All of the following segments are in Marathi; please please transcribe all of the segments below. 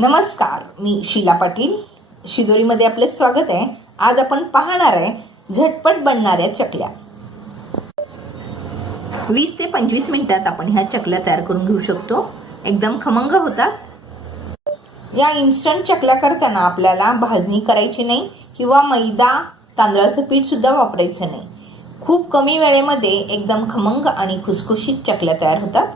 नमस्कार, मी शीला पाटील. शिदोरीमध्ये आपले स्वागत आहे. आज आपण पाहणार आहे झटपट बनणाऱ्या चकल्या. 20 ते 25 मिनिटात आपण ह्या चकल्या तयार करून घेऊ शकतो. एकदम खमंग होतात. या इन्स्टंट चकल्या करताना आपल्याला भाजणी करायची नाही किंवा मैदा तांदळाचं पीठ सुद्धा वापरायचं नाही. खूप कमी वेळेमध्ये एकदम खमंग आणि खुसखुशीत चकल्या तयार होतात.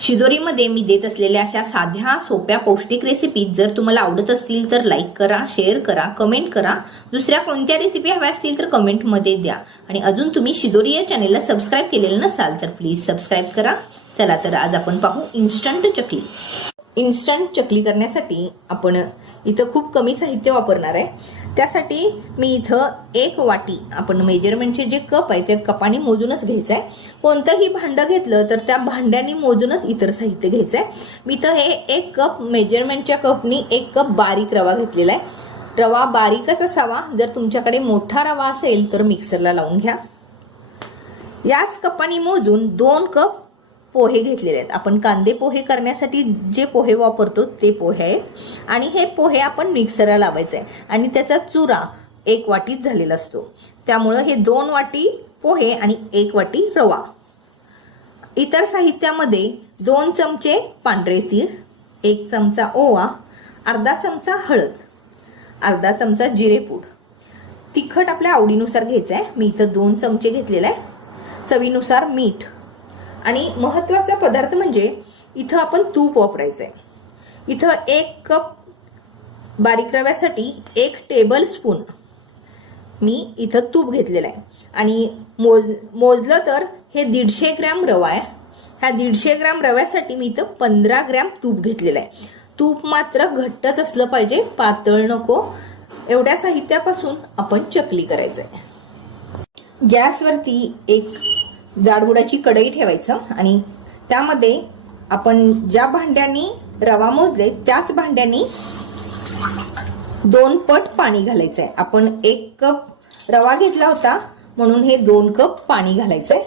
शिदोरीमध्ये मी देत असलेल्या अशा साध्या सोप्या पौष्टिक रेसिपी जर तुम्हाला आवडत असतील तर लाईक करा, शेअर करा, कमेंट करा. दुसऱ्या कोणत्या रेसिपी हव्या असतील तर कमेंटमध्ये द्या. आणि अजून तुम्ही शिदोरी या चॅनेलला सबस्क्राईब केलेलं नसाल तर प्लीज सबस्क्राईब करा. चला तर आज आपण पाहू इन्स्टंट चकली. इन्स्टंट चकली करण्यासाठी आपण इथं खूप कमी साहित्य वापरणार आहे. त्यासाठी मी इथं 1 वाटी, आपण मेजरमेंटचे जे कप आहे त्या कपाने मोजूनच घ्यायचं आहे. कोणतंही भांडं घेतलं तर त्या भांड्याने मोजूनच इतर साहित्य घ्यायचं आहे. मी इथं हे 1 कप मेजरमेंटच्या कपनी 1 कप बारीक रवा घेतलेला आहे. रवा बारीकच असावा. जर तुमच्याकडे मोठा रवा असेल तर मिक्सरला लावून घ्या. याच कपाने मोजून 2 कप पोहे घेतलेले आहेत. आपण कांदे पोहे करण्यासाठी जे पोहे वापरतो ते पोहे आहेत. आणि हे पोहे आपण मिक्सरला लावायचे आणि त्याचा चुरा 1 वाटीत झालेला असतो. त्यामुळे हे 2 वाटी पोहे आणि 1 वाटी रवा. इतर साहित्यामध्ये 2 चमचे पांढरे तीळ, 1 चमचा ओवा, अर्धा चमचा हळद, अर्धा चमचा जिरेपूड. तिखट आपल्या आवडीनुसार घ्यायचं आहे. मी इथं 2 चमचे घेतलेला आहे. चवीनुसार मीठ. आणि महत्वाचा पदार्थ म्हणजे इथं आपण तूप वापरायचंय. इथं 1 कप बारीक रव्यासाठी 1 टेबल स्पून मी इथं तूप घेतलेलं आहे. आणि मोजलं तर हे 150 ग्रॅम रवा आहे. ह्या 150 ग्रॅम रव्यासाठी मी इथं 15 ग्रॅम तूप घेतलेलं आहे. तूप मात्र घट्टच असलं पाहिजे, पातळ नको. एवढ्या साहित्यापासून आपण चकली करायचंय. गॅसवरती एक जाडबुडाची कढई ठेवायचं आणि त्यामध्ये आपण ज्या भांड्यानी रवा मोजले त्याच भांड्यानी 2 पट पाणी घालायचंय. आपण 1 कप रवा घेतला होता म्हणून हे 2 कप पाणी घालायचंय.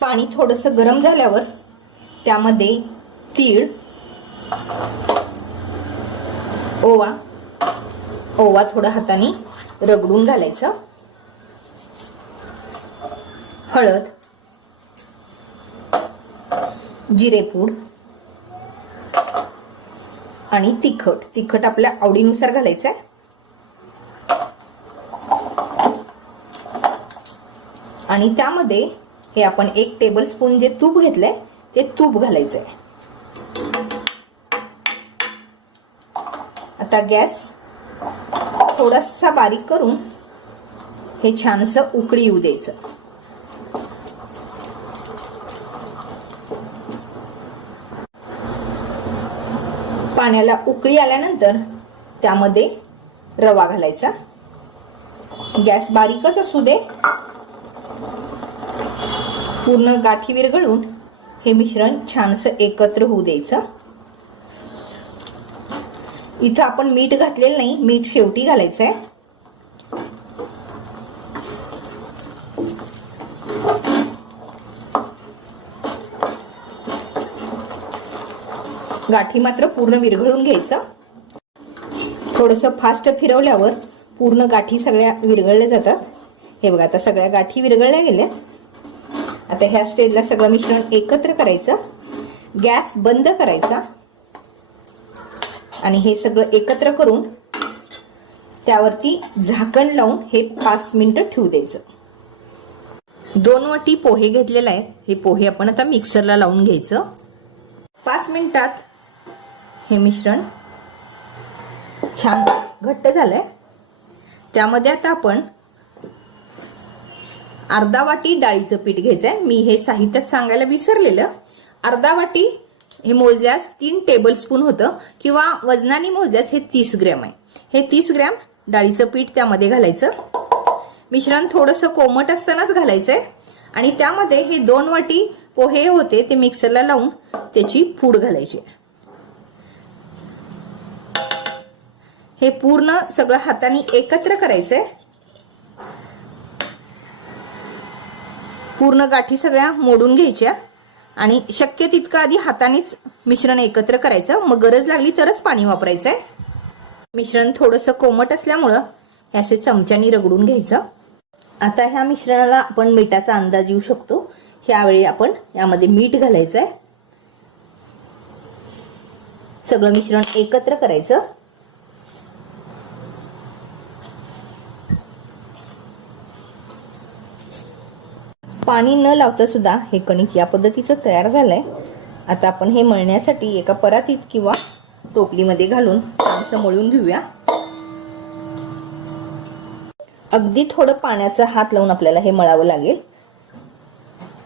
पाणी थोडंसं गरम झाल्यावर त्यामध्ये तीळ, ओवा थोडं हाताने रगडून घालायचं, हळद, जिरेपूड आणि तिखट आपल्या आवडीनुसार घालायचं आहे. आणि त्यामध्ये हे आपण 1 टेबल स्पून जे तूप घेतलंय ते तूप घालायचंय. आता गॅस थोडासा बारीक करून हे छानसं उकळी येऊ द्यायचं. पाण्याला उकळी आल्यानंतर त्यामध्ये रवा घालायचा. गॅस बारीकच असू दे. पूर्ण गाठी विरघळून हे मिश्रण छानसं एकत्र होऊ द्यायचं. इथं आपण मीठ घातलेलं नाही, मीठ शेवटी घालायचंय. गाठी मात्र पूर्ण विरघळून घ्यायचं. थोडंसं फास्ट फिरवल्यावर पूर्ण गाठी सगळ्या विरघळल्या जातात. हे बघा, आता सगळ्या गाठी विरघळल्या गेल्या. आता ह्या स्टेजला सगळं मिश्रण एकत्र करायचं. गॅस बंद करायचा आणि हे सगळं एकत्र करून त्यावरती झाकण लावून हे 5 मिनिटं ठेवू द्यायचं. 2 वाटी पोहे घेतलेले आहेत. हे पोहे आपण आता मिक्सरला लावून घ्यायचं. 5 मिनिटात हे मिश्रण छान घट्ट झालंय. त्यामध्ये आता आपण अर्धा वाटी डाळीचं पीठ घ्यायचंय. मी हे साहित्यात सांगायला विसरलेलं. अर्धा वाटी हे मोजल्यास 3 टेबल स्पून होतं किंवा वजनाने मोजल्यास हे 30 ग्रॅम आहे. हे 30 ग्रॅम डाळीचं पीठ त्यामध्ये घालायचं. मिश्रण थोडंसं कोमट असतानाच घालायचंय. आणि त्यामध्ये हे 2 वाटी पोहे होते ते मिक्सरला लावून त्याची पूड घालायची. हे पूर्ण सगळं हाताने एकत्र करायचंय. पूर्ण गाठी सगळ्या मोडून घ्यायच्या आणि शक्य तितकं आधी हातानेच मिश्रण एकत्र करायचं, मग गरज लागली तरच पाणी वापरायचंय. मिश्रण थोडंसं कोमट असल्यामुळं हे असे चमच्यानी रगडून घ्यायचं. आता ह्या मिश्रणाला आपण मिठाचा अंदाज येऊ शकतो. ह्यावेळी आपण यामध्ये मीठ घालायचंय. सगळं मिश्रण एकत्र करायचं. पाणी न लावता सुद्धा हे कणिक या पद्धतीचं तयार झालंय. आता आपण हे मळण्यासाठी एका परातीत किंवा टोपलीमध्ये घालून असं मळून घेऊया. अगदी थोडं पाण्याचा हात लावून आपल्याला हे मळावं लागेल.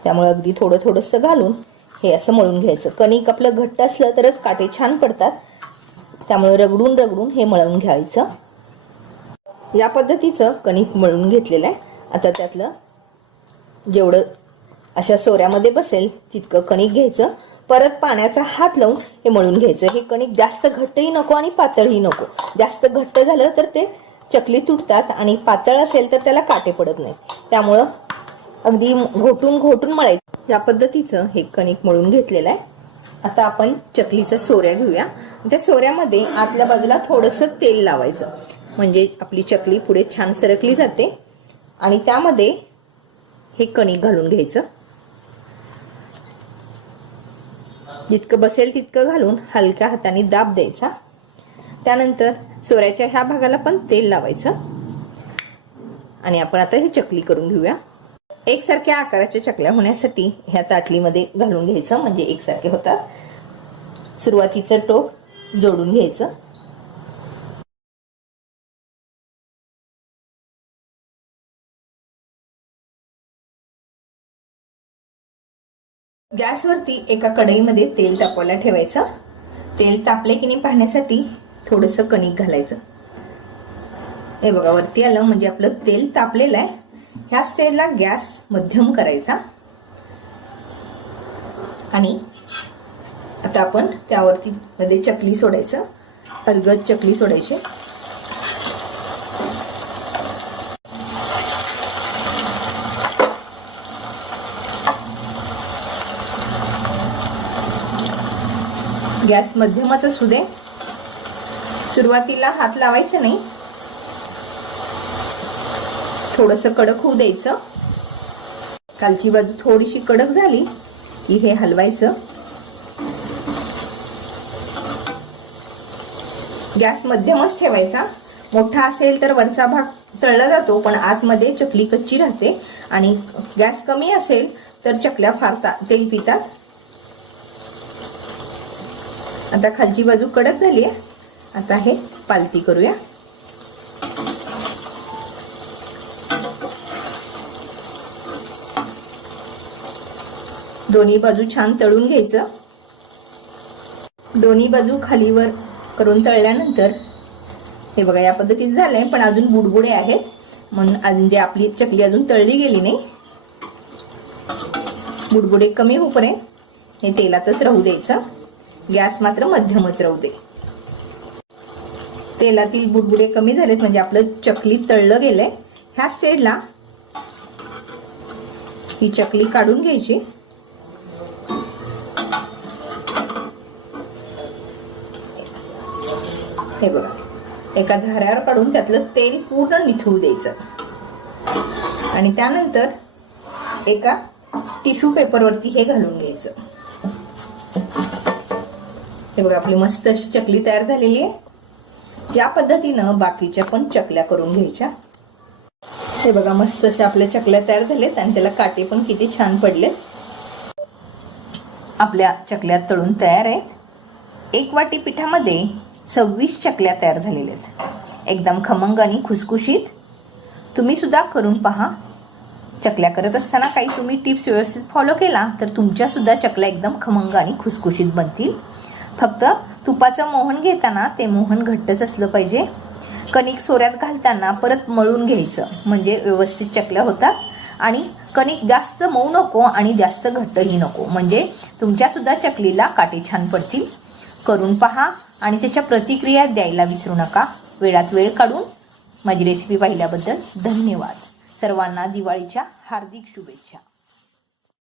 त्यामुळे अगदी थोडं थोडंसं घालून हे असं मळून घ्यायचं. कणिक आपलं घट्ट असलं तरच काटे छान पडतात. त्यामुळे रगडून रगडून हे मळून घ्यायचं. या पद्धतीचं कणिक मळून घेतलेलं आहे. आता त्यातलं जेवढं अशा सोऱ्यामध्ये बसेल तितकं कणिक घ्यायचं. परत पाण्याचा हात लावून हे मळून घ्यायचं. हे कणिक जास्त घट्टही नको आणि पातळही नको. जास्त घट्ट झालं तर ते चकली तुटतात आणि पातळ असेल तर त्याला काटे पडत नाहीत. त्यामुळं अगदी घोटून घोटून मळायचं. या पद्धतीचं हे कणिक मळून घेतलेलं आहे. आता आपण चकलीचा सोऱ्या घेऊया. त्या सोऱ्यामध्ये आतल्या बाजूला थोडंसं तेल लावायचं, म्हणजे आपली चकली पुढे छान सरकली जाते. आणि त्यामध्ये हे कणिक घालून घ्यायचं. जितकं बसेल तितकं घालून हलक्या हाताने दाब द्यायचा. त्यानंतर सोऱ्याच्या ह्या भागाला पण तेल लावायचं. आणि आपण आता ही चकली करून घेऊया. एकसारख्या आकाराच्या चकल्या होण्यासाठी ह्या ताटलीमध्ये घालून घ्यायचं, म्हणजे एकसारखे होतात. सुरुवातीचं टोक जोडून घ्यायचं. गॅसवरती एका कढईमध्ये तेल तापवायला ठेवायचं. तेल तापले की नाही पाहण्यासाठी थोडंसं कणिक घालायचं. हे बघा वरती आलं, म्हणजे आपलं तेल तापलेलं आहे. ह्या स्टेजला गॅस मध्यम करायचा. आणि आता आपण त्यावरती मध्ये चकली सोडायचं. अलगद चकली सोडायची. गॅस मध्यमच असू दे. सुरुवातीला हात लावायचं नाही. थोडंसं कडक होऊ द्यायचं. खालची बाजू थोडीशी कडक झाली की हे हलवायचं. गॅस मध्यमच ठेवायचा. मोठा असेल तर वरचा भाग तळला जातो, पण आतमध्ये चकली कच्ची राहते. आणि गॅस कमी असेल तर चकल्या फार तेल पितात. आता खालची बाजू कडक झाली आहे. आता हे पालती करूया. दोन्ही बाजू छान तळून घ्यायचं. दोन्ही बाजू खालीवर करून तळल्यानंतर हे बघा या पद्धतीत झालंय, पण अजून बुडबुडे आहेत, म्हणून म्हणजे आपली चकली अजून तळली गेली नाही. बुडबुडे कमी होईपर्यंत हे तेलातच राहू द्यायचं. गॅस मात्र मध्यमच राहू दे. तेलातील बुडबुडे कमी झालेत म्हणजे आपलं चकली तळलं गेलंय. ह्या स्टेजला ही चकली काढून घ्यायची. हे बघा एका झाऱ्यावर काढून त्यातलं तेल पूर्ण निथळू द्यायचं. आणि त्यानंतर एका टिश्यू पेपरवरती हे घालून घ्यायचं. हे बघा आपली मस्त अशी चकली तयार झालेली आहे. या पद्धतीनं बाकीच्या पण चकल्या करून घ्यायच्या. हे बघा मस्त अशा आपल्या चकल्या तयार झाल्यात आणि त्याला काटे पण किती छान पडलेत. आपल्या चकल्या तळून तयार आहेत. 1 वाटी पिठामध्ये 26 चकल्या तयार झालेल्या आहेत. एकदम खमंग आणि खुसखुशीत. तुम्ही सुद्धा करून पहा. चकल्या करत असताना काही तुम्ही टिप्स व्यवस्थित फॉलो केला तर तुमच्या सुद्धा चकल्या एकदम खमंग आणि खुसखुशीत बनतील. फक्त तुपाचं मोहन घेताना ते मोहन घट्टच असलं पाहिजे. कणिक सोऱ्यात घालताना परत मळून घ्यायचं, म्हणजे व्यवस्थित चकल्या होतात. आणि कणिक जास्त मऊ नको आणि जास्त घट्टही नको, म्हणजे तुमच्या सुद्धा चकलीला काटे छान पडतील. करून पहा आणि त्याच्या प्रतिक्रिया द्यायला विसरू नका. वेळात वेळ काढून माझी रेसिपी पाहिल्याबद्दल धन्यवाद. सर्वांना दिवाळीच्या हार्दिक शुभेच्छा.